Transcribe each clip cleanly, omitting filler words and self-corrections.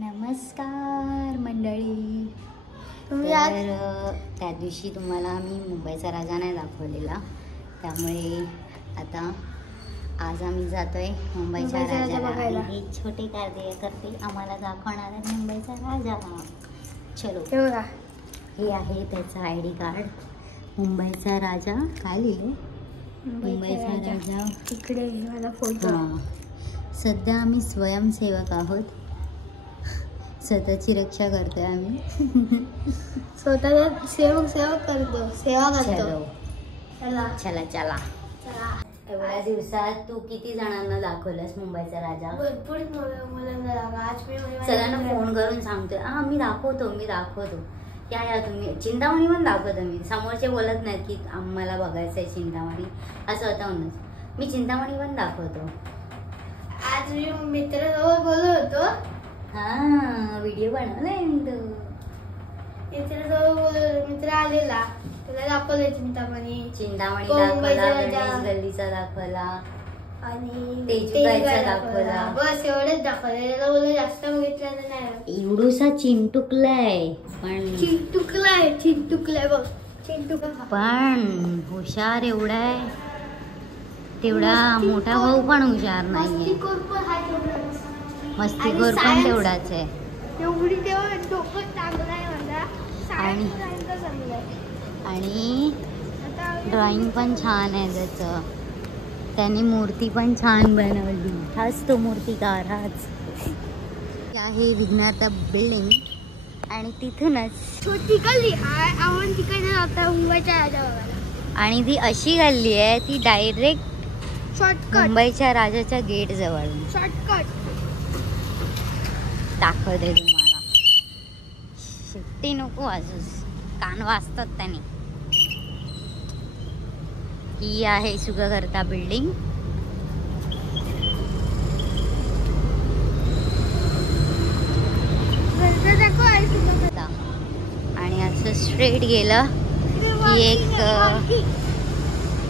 नमस्कार मंडळी. त्या दिवशी तुम्हाला मी मुंबईचा राजा नाही दाखवलेला, त्यामुळे आता आज आम्ही जातोय मुंबईच्या राजा बघायला. ही छोटे कार्यकर्ते आम्हाला दाखवणार आहे मुंबईचा राजा. चलो, हे आहे त्याचा ID कार्ड. मुंबईचा राजा काय लिहिले? मुंबईचा राजा इकडे मला फोटो. सध्या आम्ही स्वयंसेवक आहोत. स्वतःची रक्षा करतोय आम्ही. स्वतःला सेवा करतो. चला चला. एवढ्या दिवसात तू किती जणांना दाखवलंस मुंबईचा राजा? भरपूर मुलांना. आज मी सगळ्यांना फोन करून सांगतोय मी दाखवतो. या तुम्ही. चिंतामणी पण दाखवतो मी. समोरचे बोलत नाहीत की आम्हाला बघायचंय चिंतामणी, असं होतं म्हणून मी चिंतामणी पण दाखवतो. आज मी मित्राजवळ बोलत होतो. व्हिडिओ बनवलाय मी. तो मित्राजवळ बोलत, मित्र आलेला, त्याला दाखवलंय चिंतामणी दाखवला, गणेश गल्लीचा दाखवला आणि तेजूबाईचा दाखवला. बस एवढंच दाखवलं. त्याला बोललं जास्त बघितलं नाही. एवढूसा चिंटुकलाय पण बघ. पण हुशार एवढा आहे, तेवढा मोठा भाऊ पण हुशार नाहीये. मस्तीखोर पण तेवढाच आहे. आणि ड्रॉइंग पण छान आहे त्याचं. त्यांनी मूर्ती पण छान बनवली. हाच तो मूर्तिकार. आहे विज्ञाता बिल्डिंग आणि तिथूनच छोटी गल्ली आपण तिकडे जाता मुंबईच्या राजाला. आणि ती अशी गल्ली आहे, ती डायरेक्ट मुंबईच्या राजाच्या गेट जवळ. शॉर्टकट दाखवते तुम्हाला. शिट्टी नको वाजूस, कान वाजतात त्याने. ही आहे सुखकर्ता बिल्डिंग. आणि असं स्ट्रेट गेलं की एक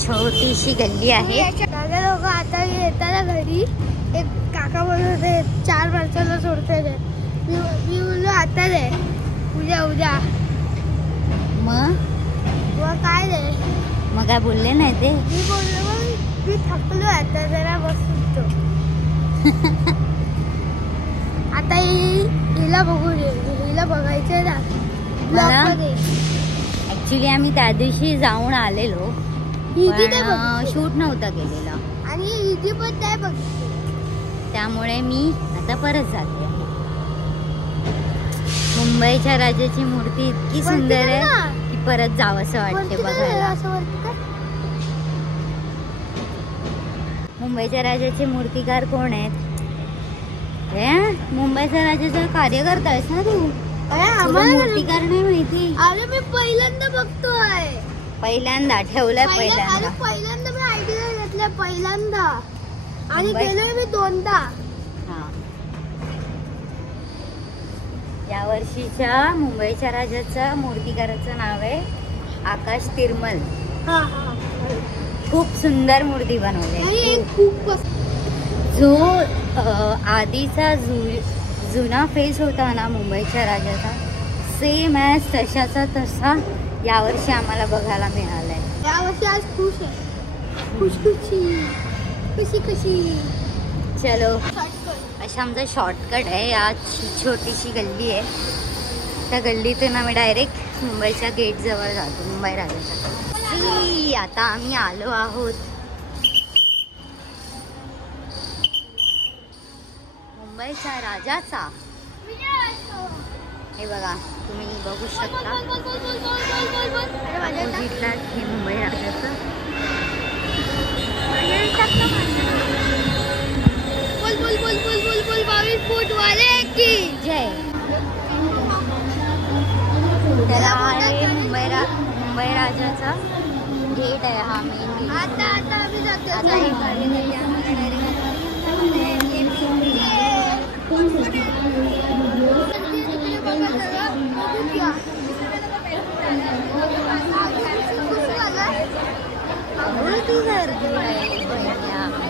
छोटीशी गल्ली आहे. लोक आता येतात घरी. एक काका बोलत 4 माणसाला सोडतात. मी बोललो आता रे, उद्या. मग काय रे? मग काय बोलले नाही ते? मी बोललो मग मी थकलो आता, जरा बसतो. आता हिला बघू दे. हिला बघायचं ना. ऍक्च्युली आम्ही त्या दिवशी जाऊन आलेलो, शूट नव्हता केलेला आणि हिची पण नाही बघितली. त्यामुळे मी आता परत जाते. मुंबईच्या राजाची मूर्ती इतकी सुंदर आहे की परत जावंसं वाटते बघायला. मुंबईच्या राजाचे मूर्तिकार कोण आहेत? मुंबईच्या राजाचा कार्यकर्ता आहेस ना तू? मूर्तिकार नाही माहिती? अरे मी पहिल्यांदा बघतोय. पहिल्यांदा ठेवलंय. पहिल्यांदा मी आयडी घेतलाय पहिल्यांदा. आणि गेलोय मी 2दा. या वर्षीच्या मुंबईच्या राजाचा मूर्तिकाराचं नाव आहे आकाश तिरमल. खूप सुंदर मूर्ती बनवली. जो आधीचा जुना फेस होता ना मुंबईच्या राजाचा, सेम ॲज तशाचा तसा यावर्षी आम्हाला बघायला मिळालाय. यावर्षी आज खुश आहे. खुशी. चलो, अशा आमचा शॉर्टकट आहे. आज छोटीशी गल्ली आहे. त्या गल्लीतून आम्ही डायरेक्ट मुंबईच्या गेट जवळ जातो, मुंबई राजाच्या. आता आम्ही आलो आहोत मुंबईच्या राजाचा. हे बघा, तुम्ही बघू शकता. हे मुंबई राजाचं. बोल 22 फूट वाले की जय. त्याला आहे मुंबई राजाचा गेट आहे हा मेन गेट. आता आम्ही जातो.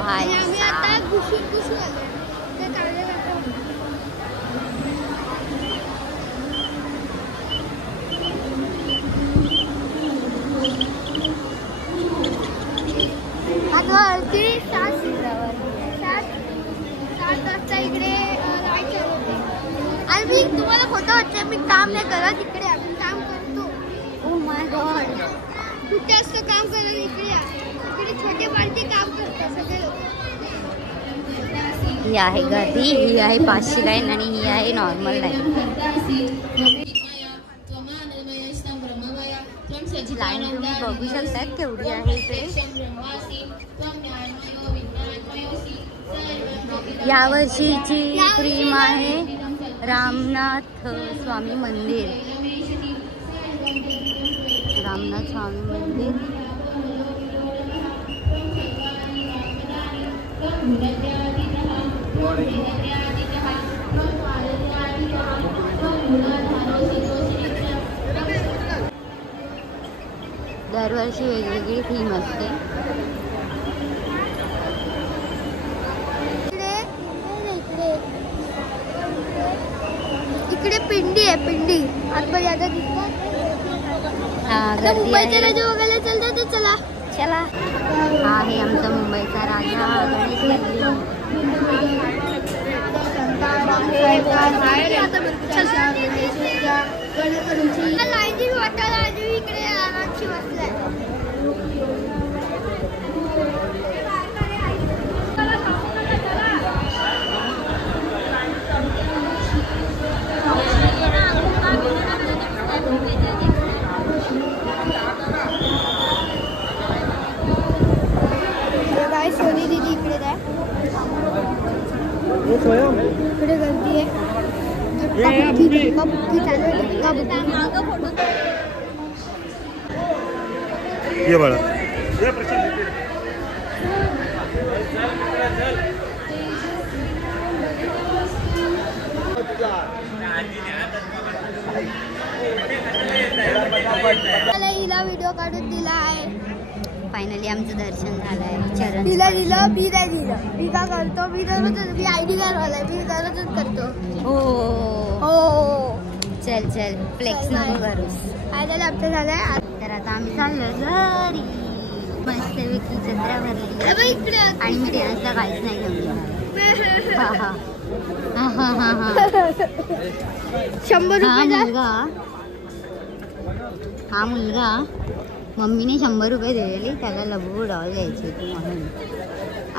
भाई फोटो होते. मी काम नाही करत, इकडे आम्ही काम करतो. Oh my God. कुठे असतं काम करत, इकडे इकडे छोटे पार्टी काम करतात सगळे लोक. ही आहे गर्दी, ही आहे 500 लाईन आणि ही आहे नॉर्मल लाईन. लाईन तुम्ही बघू शकता केवढी आहे इकडे. यावर्षीची थीम आहे रामनाथ स्वामी मंदिर. रामनाथ स्वामी मंदिर. दरवर्षी वेगवेगळी थीम असते. इकडे पिंडी आहे, पिंडी आतमध्ये आता दिसतात. मुंबईचा राजा बघायला चालतं तर चला. चला. हा आहे आमचा मुंबईचा राजा गणेश. इकडे आरामशी बसलाय. सोनी दीदी इकडे आहे. इकडे गर्दी आहे. धक्का-बुक्की चालू आहे. ये बड़ा हिला व्हिडिओ काढून दिला आहे. फायनली आमचं दर्शन झालंय. चरण तिला दिलं, मी नाही दिलं. मी का करतो, मी दररोजच मी आयडी कार्ड वालाय, मी दररोजच करतो. हो हो चल चल फ्लेक्स नको करूस. फायनली आमचं झालंय. तर आता आम्ही चाललो घरी. मस्तपैकी जत्रा भरली इकडे आणि मी रियाजला काहीच नाही घेऊन. हा हा हा हा हा हा. 100 रुपये. हा मुलगा मम्मीने 100 रुपये दिलेली त्याला लबू डॉल द्यायची होती म्हणून.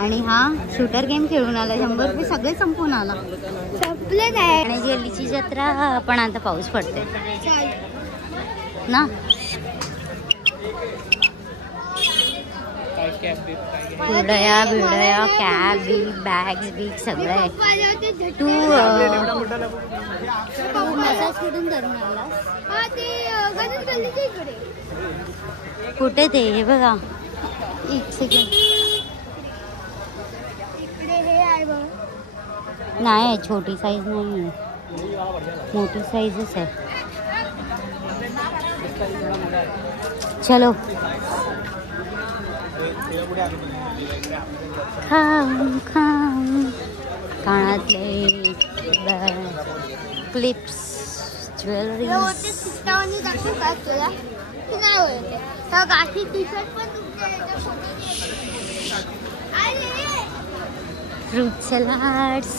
आणि हा शूटर गेम खेळून आला. 100 रुपये सगळे संपून आला. संपले नाही. आणि गल्लीची जत्रा पण आता पाऊस पडते ना. बिडया बिडया कॅब बिल बॅग्स बिग सगळं आहे. तू मसाज कुठून करून आला? कुठे ते हे बघा. एक सेकंड. नाही छोटी साईज नाही आहे, मोठी साईजच आहे. चलो खाऊन खाऊन कानातले क्लिप्स ज्वेलरी. फ्रूट सलाड्स,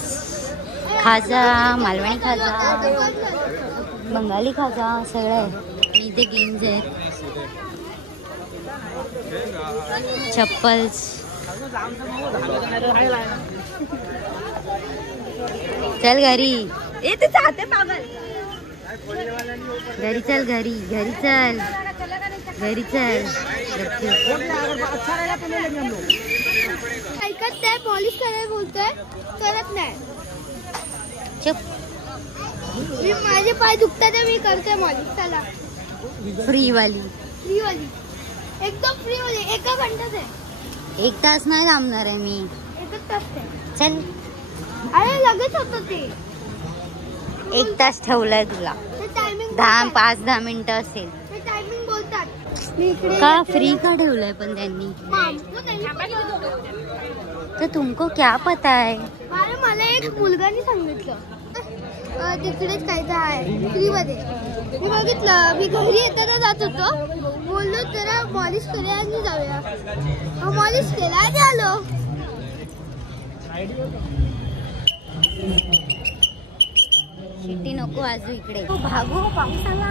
खाजा, मालवणी खाजा, बंगाली खाजा सगळं आहे. इथे गेम्स आहेत, चप्पल्स. चल घरी. घरी चल, घरी घरी चल, घरी चल. ऐकत नाही, पॉलिश करायला बोलतोय, करत नाही. चुप. मी माझे पाय दुखतात मी करते पॉलिश. चला फ्री वाली, फ्री वाली, एकदम फ्री वाली. 1 घंटाच आहे. 1 तास नाही थांबणार आहे मी. 1 तास आहे. चल. अरे लगेच होतं ते. 1 तास ठेवलाय तुला. ते टायमिंग 5-10 मिनिटं असेल. ते टायमिंग बोलतात. मी इकडे का फ्री का ठेवलंय पण त्यांनी? तर तुमको क्या पता है? अरे मला एक मुलगाने सांगितलं तिकडेच काय तर आहे फ्री मध्ये. मी बघितलं. मी घरी येताना जात होतो, बोललो जरा मॉलिश करूया आणि जाऊया. मॉलिश केला आणि आलो. शिट्टी नको नको वाजू इकडे. भागो पावसाला.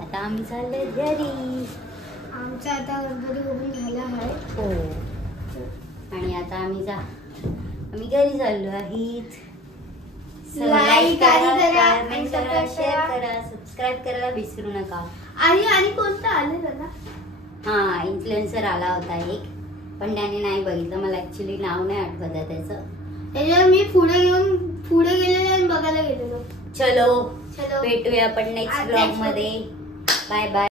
आता आम्ही चाललोय घरी. आमचा आता गणपती बघून झाला आहे. हो आणि आता आम्ही घरी चाललो आहेत. लाईक करा आणि शेअर करा, सबस्क्राईब करायला विसरू नका. आणि कोणतं आलं त्याला? हा इन्फ्लुएन्सर आला होता एक, पण त्याने नाही बघितलं. मला ऍक्च्युली नाव नाही आठवत आहे त्याचं. मी पुढे गेलेलो आणि बघायला गेलेलो. चलो भेटूया आपण नेक्स्ट ब्लॉग मध्ये. Bye bye.